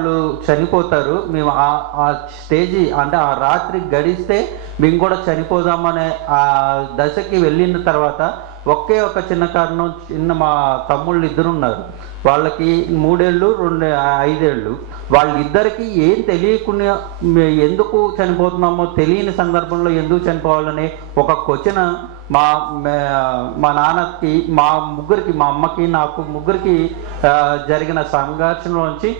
వాళ్ళు చనిపోతారు, మేము ఆ స్టేజీ అంటే ఆ రాత్రి గడిస్తే మేము కూడా చనిపోదామనే ఆ దశకి వెళ్ళిన తర్వాత ఒకే ఒక చిన్న కారణం, చిన్న మా తమ్ముళ్ళు ఇద్దరు ఉన్నారు, వాళ్ళకి 3 ఏళ్ళు 5 ఏళ్ళు. వాళ్ళిద్దరికీ ఏం తెలియకుండా ఎందుకు చనిపోతున్నామో తెలియని సందర్భంలో ఎందుకు చనిపోవాలని ఒక క్వశ్చన్ మా మా నాన్నకి, మా ముగ్గురికి, మా అమ్మకి, నాకు ముగ్గురికి జరిగిన సంఘర్షణలోంచి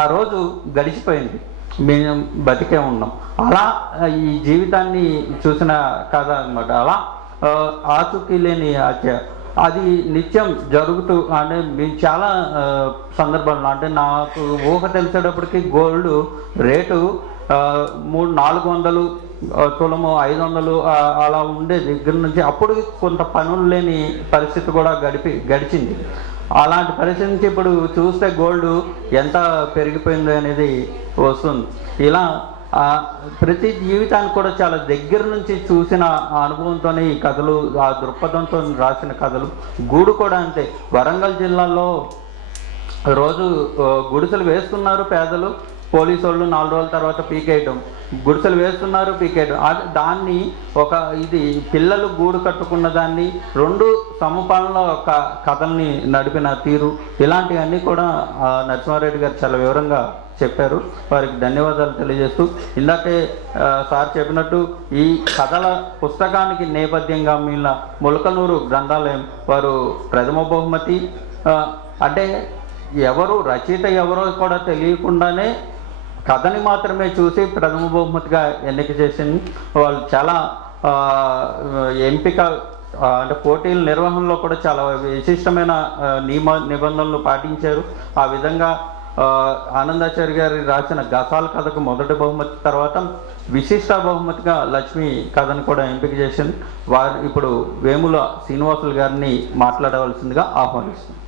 ఆ రోజు గడిచిపోయింది. మేము బతికే ఉన్నాం. అలా ఈ జీవితాన్ని చూసిన కథ అనమాట. అలా ఆచూకీ లేని హత్య అది నిత్యం జరుగుతూ, అంటే మేము చాలా సందర్భాల్లో, అంటే నాకు ఊహ తెలిసేటప్పటికి గోల్డ్ రేటు 400 తులము 500 అలా ఉండే దగ్గర నుంచి అప్పుడు కొంత పనులు లేని పరిస్థితి కూడా గడిచింది. అలాంటి పరిస్థితి నుంచి ఇప్పుడు చూస్తే గోల్డ్ ఎంత పెరిగిపోయింది అనేది వస్తుంది. ఇలా ప్రతి జీవితానికి కూడా చాలా దగ్గర నుంచి చూసిన అనుభవంతోనే ఈ కథలు, ఆ దృక్పథంతో రాసిన కథలు. గూడు కూడా అంతే. వరంగల్ జిల్లాలో రోజు గుడిసెలు వేస్తున్నారు పేదలు, పోలీసు వాళ్ళు 4 రోజుల తర్వాత పీకేయడం, గుడిసెలు వేస్తున్నారు, పీకేయడం. దాన్ని ఇది పిల్లలు గూడు కట్టుకున్న దాన్ని 2 సమపాలనలో ఒక కథల్ని నడిపిన తీరు, ఇలాంటివన్నీ కూడా నరసింహారెడ్డి గారు చాలా వివరంగా చెప్పారు. వారికి ధన్యవాదాలు తెలియజేస్తూ, ఇందాకే సార్ చెప్పినట్టు ఈ కథల పుస్తకానికి నేపథ్యంగా మిగిలిన ములకనూరు గ్రంథాలయం వారు ప్రథమ బహుమతి, అంటే ఎవరు రచయిత ఎవరో కూడా తెలియకుండానే కథని మాత్రమే చూసి ప్రథమ బహుమతిగా ఎన్నిక చేసింది. వాళ్ళు చాలా ఎంపిక, అంటే పోటీల నిర్వహణలో కూడా చాలా విశిష్టమైన నిబంధనలు పాటించారు. ఆ విధంగా ఆనందాచారి గారి రాసిన గసాల కథకు మొదటి బహుమతి, తర్వాత విశిష్ట బహుమతిగా లక్ష్మి కథను కూడా ఎంపిక చేసింది. వారు ఇప్పుడు వేముల శ్రీనివాసులు గారిని మాట్లాడవలసిందిగా ఆహ్వానిస్తుంది.